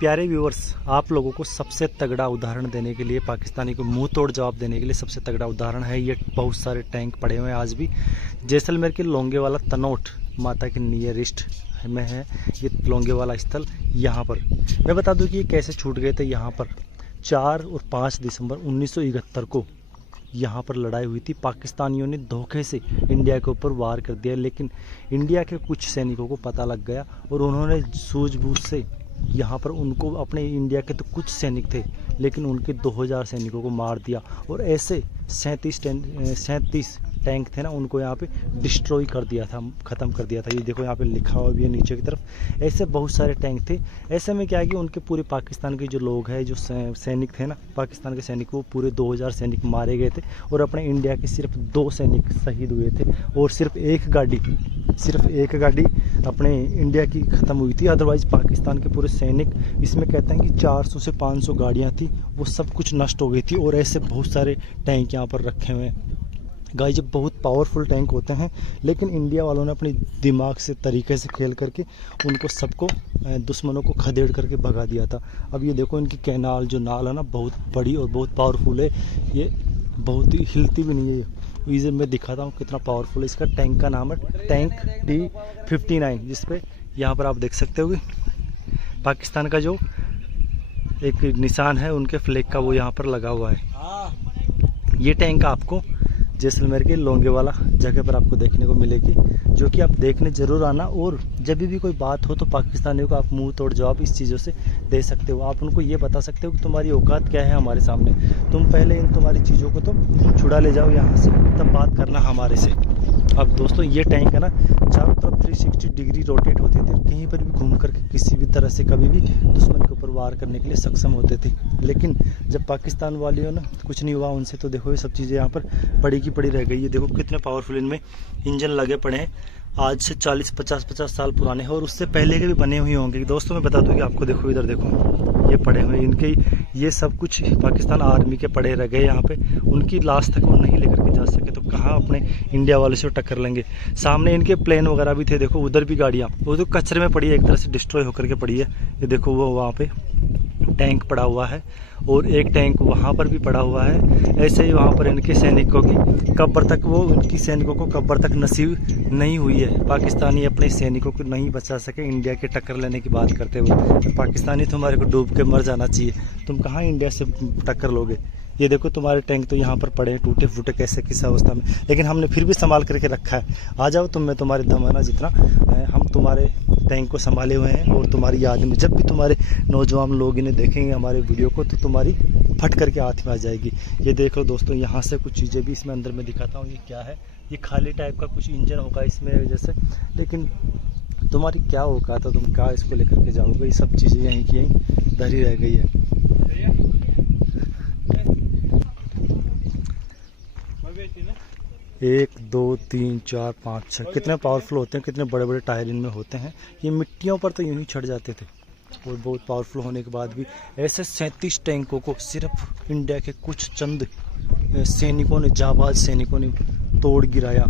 प्यारे व्यूअर्स, आप लोगों को सबसे तगड़ा उदाहरण देने के लिए, पाकिस्तानी को मुंह तोड़ जवाब देने के लिए सबसे तगड़ा उदाहरण है ये। बहुत सारे टैंक पड़े हुए हैं आज भी जैसलमेर के लोंगेवाला तनोट माता के नियरेस्ट में है ये लोंगेवाला स्थल। यहाँ पर मैं बता दूं कि ये कैसे छूट गए थे। यहाँ पर 4 और 5 दिसंबर 1971 को यहाँ पर लड़ाई हुई थी। पाकिस्तानियों ने धोखे से इंडिया के ऊपर वार कर दिया, लेकिन इंडिया के कुछ सैनिकों को पता लग गया और उन्होंने सूझबूझ से यहाँ पर उनको, अपने इंडिया के तो कुछ सैनिक थे लेकिन उनके 2000 सैनिकों को मार दिया और ऐसे 37 टैंक थे ना, उनको यहाँ पे डिस्ट्रॉय कर दिया था, ख़त्म कर दिया था। ये देखो यहाँ पे लिखा हुआ भी है नीचे की तरफ। ऐसे बहुत सारे टैंक थे। ऐसे में क्या है कि उनके पूरे पाकिस्तान के जो लोग हैं, जो सैनिक थे ना, पाकिस्तान के सैनिक, वो पूरे 2000 सैनिक मारे गए थे और अपने इंडिया के सिर्फ 2 सैनिक शहीद हुए थे और सिर्फ एक गाड़ी अपने इंडिया की ख़त्म हुई थी। अदरवाइज़ पाकिस्तान के पूरे सैनिक, इसमें कहते हैं कि 400 से 500 गाड़ियाँ थी, वो सब कुछ नष्ट हो गई थी। और ऐसे बहुत सारे टैंक यहाँ पर रखे हुए हैं। गाइस, जब बहुत पावरफुल टैंक होते हैं, लेकिन इंडिया वालों ने अपनी दिमाग से, तरीके से खेल करके उनको सबको, दुश्मनों को खदेड़ करके भगा दिया था। अब ये देखो इनकी कैनाल, जो नाल है ना, बहुत बड़ी और बहुत पावरफुल है। ये बहुत ही हिलती भी नहीं है। इसे मैं दिखाता हूँ कितना पावरफुल है। इसका टैंक का नाम है टैंक T-59, जिसपे यहाँ पर आप देख सकते हो कि पाकिस्तान का जो एक निशान है उनके फ्लैग का, वो यहाँ पर लगा हुआ है। ये टैंक आपको जैसलमेर के लोंगेवाला जगह पर आपको देखने को मिलेगी, जो कि आप देखने ज़रूर आना। और जब भी कोई बात हो तो पाकिस्तानियों को आप मुंह तोड़ जवाब इस चीज़ों से दे सकते हो। आप उनको ये बता सकते हो कि तुम्हारी औकात क्या है हमारे सामने, तुम पहले इन तुम्हारी चीज़ों को तो छुड़ा ले जाओ यहाँ से, तब बात करना हमारे से। अब दोस्तों, ये टैंक है ना, चारों तरफ 360 डिग्री रोटेट होते थे, कहीं पर भी घूम करके किसी भी तरह से कभी भी दुश्मन के ऊपर वार करने के लिए सक्षम होते थे। लेकिन जब पाकिस्तान वालियों ने कुछ नहीं हुआ उनसे, तो देखो ये सब चीज़ें यहाँ पर पड़ी की पड़ी रह गई है। देखो कितने पावरफुल इनमें इंजन लगे पड़े हैं, आज से 40-50 साल पुराने हैं और उससे पहले के भी बने हुए होंगे। दोस्तों मैं बता दूं कि आपको, देखो इधर देखो, ये पड़े हुए इनके, ये सब कुछ पाकिस्तान आर्मी के पड़े रह गए यहाँ पे। उनकी लाश तक वो नहीं लेकर के जा सके, तो कहाँ अपने इंडिया वाले से टक्कर लेंगे। सामने इनके प्लेन वगैरह भी थे, देखो उधर भी गाड़ियाँ, वो तो कचरे में पड़ी है, एक तरह से डिस्ट्रॉय होकर के पड़ी है। ये देखो वो वहाँ पे टैंक पड़ा हुआ है और एक टैंक वहाँ पर भी पड़ा हुआ है। ऐसे ही वहाँ पर इनके सैनिकों की कब्र तक, वो उनकी सैनिकों को कब्र तक नसीब नहीं हुई है। पाकिस्तानी अपने सैनिकों को नहीं बचा सके इंडिया के टक्कर लेने की बात करते हुए। पाकिस्तानी तुम्हारे को डूब के मर जाना चाहिए, तुम कहाँ इंडिया से टक्कर लोगे। ये देखो तुम्हारे टैंक तो यहाँ पर पड़े हैं टूटे फूटे कैसे किस अवस्था में, लेकिन हमने फिर भी संभाल करके रखा है। आ जाओ तुम में तुम्हारे दमाना जितना, हम तुम्हारे टैंक को संभाले हुए हैं। और तुम्हारी याद में जब भी तुम्हारे नौजवान लोग इन्हें देखेंगे हमारे वीडियो को, तो तुम्हारी फट करके हाथ में आ जाएगी। ये देखो दोस्तों, यहाँ से कुछ चीज़ें भी इसमें अंदर में दिखाता हूँ। ये क्या है, ये खाली टाइप का कुछ इंजन होगा इसमें जैसे, लेकिन तुम्हारी क्या औकात है, तुम क्या इसको लेकर के जाओगे। ये सब चीज़ें यहीं की यहीं धरी रह गई है। 1 2 3 4 5 6 कितने पावरफुल होते हैं, कितने बड़े बड़े टायर इनमें होते हैं। ये मिट्टियों पर तो यूं ही छट जाते थे और बहुत पावरफुल होने के बाद भी ऐसे 37 टैंकों को सिर्फ इंडिया के कुछ चंद सैनिकों ने, जाबाज सैनिकों ने तोड़ गिराया,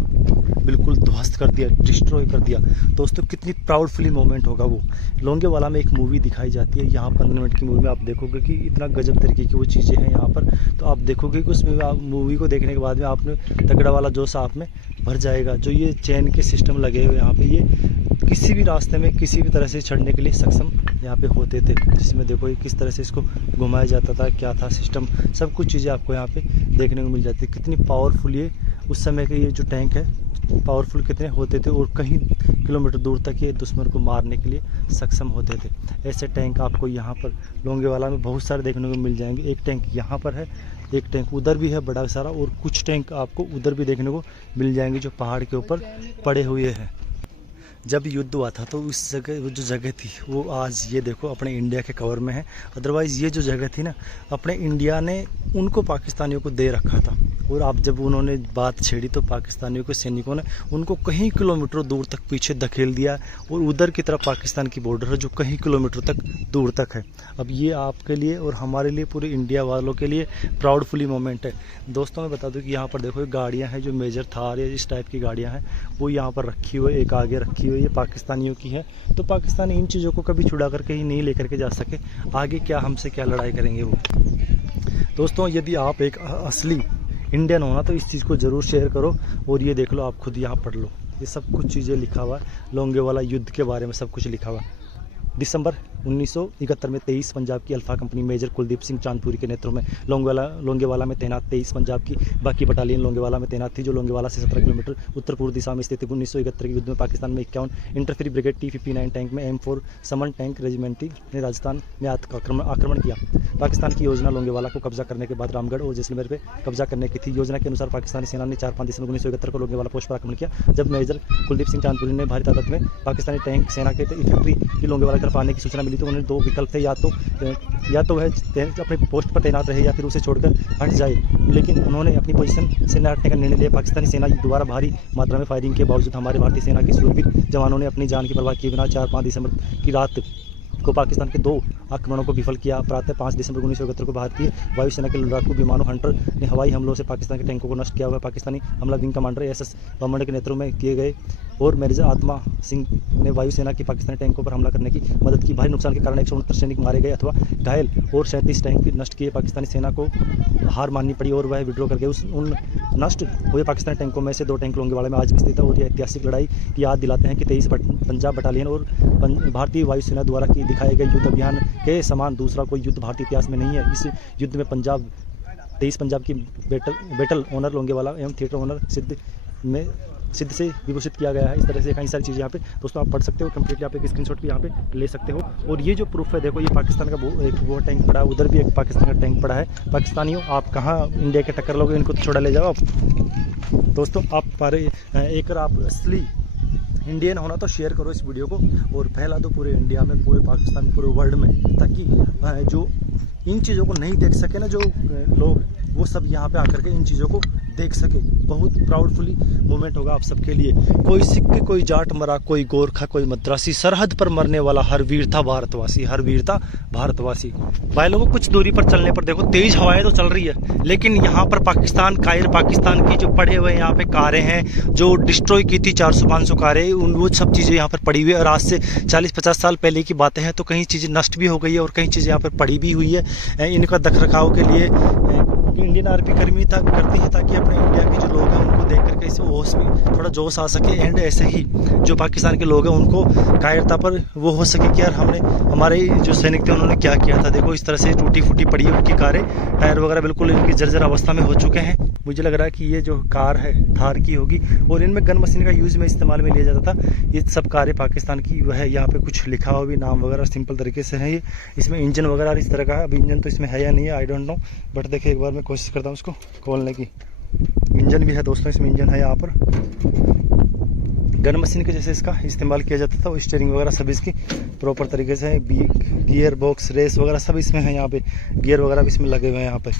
बिल्कुल ध्वस्त कर दिया, डिस्ट्रॉय कर दिया। दोस्तों कितनी प्राउडफुली मोमेंट होगा वो। लोंगेवाला में एक मूवी दिखाई जाती है, यहाँ 15 मिनट की मूवी में आप देखोगे कि इतना गजब तरीके की वो चीज़ें हैं यहाँ पर। तो आप देखोगे कि उस मूवी को देखने के बाद में आपने तगड़ा वाला जोश आप में भर जाएगा। जो ये चैन के सिस्टम लगे हुए यहाँ पे, ये किसी भी रास्ते में किसी भी तरह से चढ़ने के लिए सक्षम यहाँ पे होते थे। जिसमें देखो ये किस तरह से इसको घुमाया जाता था, क्या था सिस्टम, सब कुछ चीज़ें आपको यहाँ पे देखने को मिल जाती है। कितनी पावरफुल ये उस समय के ये जो टैंक है, पावरफुल कितने होते थे और कहीं किलोमीटर दूर तक ये दुश्मन को मारने के लिए सक्षम होते थे। ऐसे टैंक आपको यहाँ पर लोंगेवाला में बहुत सारे देखने को मिल जाएंगे। एक टैंक यहाँ पर है, एक टैंक उधर भी है बड़ा सारा, और कुछ टैंक आपको उधर भी देखने को मिल जाएंगे जो पहाड़ के ऊपर पड़े हुए हैं। जब युद्ध हुआ था तो उस जगह, वो जो जगह थी वो आज ये देखो अपने इंडिया के कवर में है। अदरवाइज़ ये जो जगह थी ना, अपने इंडिया ने उनको पाकिस्तानियों को दे रखा था। और अब जब उन्होंने बात छेड़ी तो पाकिस्तानियों के सैनिकों ने उनको कई किलोमीटर दूर तक पीछे धकेल दिया और उधर की तरफ पाकिस्तान की बॉर्डर है जो कई किलोमीटर तक दूर तक है। अब ये आपके लिए और हमारे लिए, पूरे इंडिया वालों के लिए प्राउडफुली मोमेंट है। दोस्तों मैं बता दूं कि यहाँ पर देखो गाड़ियाँ हैं जो मेजर थार या इस टाइप की गाड़ियाँ हैं वो यहाँ पर रखी हुई, एक आगे रखी हुई है पाकिस्तानियों की है। तो पाकिस्तानी इन चीज़ों को कभी छुड़ा करके ही नहीं लेकर के जा सके, आगे क्या हमसे क्या लड़ाई करेंगे वो। दोस्तों यदि आप एक असली इंडियन हो ना तो इस चीज़ को ज़रूर शेयर करो और ये देख लो, आप खुद यहाँ पढ़ लो, ये सब कुछ चीज़ें लिखा हुआ है, लोंगेवाला युद्ध के बारे में सब कुछ लिखा हुआ है। दिसंबर 1971 में 23 पंजाब की alpha company major Kuldeep Singh Chandpuri के नेतृत्व में लोंगेवाला में तैनात 23 पंजाब की बाकी बटालियन लोंगेवाला में तैनात थी, जो लोंगेवाला से 17 किलोमीटर उत्तर पूर्व दिशा में स्थित थी। 1971 के युद्ध में पाकिस्तान में 51 इंटरफ्री ब्रिगेड T-59 टैंक में M4 समन टैंक रेजिमेंट ने राजस्थान में आक्रमण किया। पाकिस्तान की योजना लोंगेवाला को कब्जा करने के बाद रामगढ़ और जैसलमेर पर कब्जा करने की थी। योजना के अनुसार पाकिस्तानी सेना ने 4-5 दिसंबर 1971 को लोंगेवाला पोस्ट पर आक्रमण किया। जब मेजर कुलदीप सिंह चांदपुरी ने भारी तादाद में पाकिस्तानी टैंक सेना के इन्फेंट्री की लोंगेवाला की तरफ आने की सूचना मिली तो उन्हें दो विकल्प थे, या तो वह अपने पोस्ट पर तैनात रहे या फिर उसे छोड़कर हट जाए। लेकिन उन्होंने अपनी पोजीशन से न हटने का निर्णय लिया। पाकिस्तानी सेना द्वारा भारी मात्रा में फायरिंग के बावजूद हमारे भारतीय सेना के शूरवीर जवानों ने अपनी जान की परवाह किए बिना 4-5 दिसंबर की रात को पाकिस्तान के 2 आक्रमणों को विफल किया। प्रातः 5 दिसंबर 1971 को भारतीय वायुसेना के लड़ाकू विमानों हंटर ने हवाई हमलों से पाकिस्तान के टैंकों को नष्ट किया हुआ। पाकिस्तानी हमला विंग कमांडर SS बमंड के नेतृत्व में किए गए और मेजर आत्मा सिंह ने वायुसेना की पाकिस्तानी टैंकों पर हमला करने की मदद की। भारी नुकसान के कारण 169 सैनिक मारे गए अथवा घायल और 37 टैंक नष्ट किए। पाकिस्तानी सेना को हार माननी पड़ी और वह विड्रॉ करके उन नष्ट हुए पाकिस्तानी टैंकों में से 2 टैंक लोंगेवाला में आज भी स्थित है। और यह ऐतिहासिक लड़ाई की याद दिलाते हैं कि 23 पंजाब बटालियन और भारतीय वायुसेना द्वारा की दिखाए गए युद्ध अभियान के समान दूसरा कोई युद्ध भारतीय इतिहास में नहीं है। इस युद्ध में 23 पंजाब की बैटल ऑनर लोंगेवाला एवं थिएटर ऑनर सिद्ध से विभूषित किया गया है। इस तरह से कई सारी चीज़ें यहाँ पे दोस्तों आप पढ़ सकते हो। कंप्लीटली आप एक स्क्रीनशॉट भी यहाँ पे ले सकते हो। और ये जो प्रूफ है देखो, ये पाकिस्तान का वो टैंक पड़ा है, उधर भी एक पाकिस्तान का टैंक पड़ा है। पाकिस्तानियों आप कहाँ इंडिया के टक्कर लोगे, इनको तो छोड़ा ले जाओ आप। दोस्तों एक आप असली इंडियन होना तो शेयर करो इस वीडियो को और फैला दो पूरे इंडिया में, पूरे पाकिस्तान, पूरे वर्ल्ड में, ताकि जो इन चीज़ों को नहीं देख सके ना जो लोग, वो सब यहाँ पे आकर के इन चीज़ों को देख सके। बहुत प्राउडफुली मोमेंट होगा आप सबके लिए। कोई सिख, कोई जाट मरा, कोई गोरखा, कोई मद्रासी, सरहद पर मरने वाला हर वीर था भारतवासी, हर वीर था भारतवासी। भाई लोगों कुछ दूरी पर चलने पर देखो तेज हवाएं तो चल रही है, लेकिन यहाँ पर पाकिस्तान की जो पड़े हुए यहाँ पे कारें हैं जो डिस्ट्रॉय की थी 400-500 कारें, वो सब चीज़ें यहाँ पर पड़ी हुई है। और आज से 40-50 साल पहले की बातें हैं, तो कई चीज़ें नष्ट भी हो गई है और कई चीज़ें यहाँ पर पड़ी भी हुई है। इनका रख रखाव के लिए इंडियन आर्मी कर्मी करती है ताकि अपने इंडिया के जो लोग हैं उनको देख करके इसे होश में थोड़ा जोश आ सके। एंड ऐसे ही जो पाकिस्तान के लोग हैं उनको कायरता पर वो हो सके कि यार हमारे जो सैनिक थे उन्होंने क्या किया था। देखो इस तरह से टूटी फूटी पड़ी है उनकी कारें, टायर वगैरह बिल्कुल इनकी जर्जर अवस्था में हो चुके हैं। मुझे लग रहा है कि ये जो कार है थार की होगी और इनमें गन मशीन का यूज़ में इस्तेमाल में लिया जाता था। ये सब कारें पाकिस्तान की वह है। यहाँ पे कुछ लिखा हुआ भी नाम वगैरह सिंपल तरीके से है। ये इसमें इंजन वगैरह इस तरह का है। अब इंजन तो इसमें है या नहीं है आई डोंट नो, बट देखिए एक बार मैं कोशिश करता हूँ उसको खोलने की। इंजन भी है दोस्तों, इसमें इंजन है। यहाँ पर गन मशीन के जैसे इसका इस्तेमाल किया जाता था। वो स्टीयरिंग वगैरह सब इसकी प्रॉपर तरीके से है। गियर बॉक्स, रेस वगैरह सब इसमें है। यहाँ पे गियर वगैरह भी इसमें लगे हुए हैं यहाँ पे।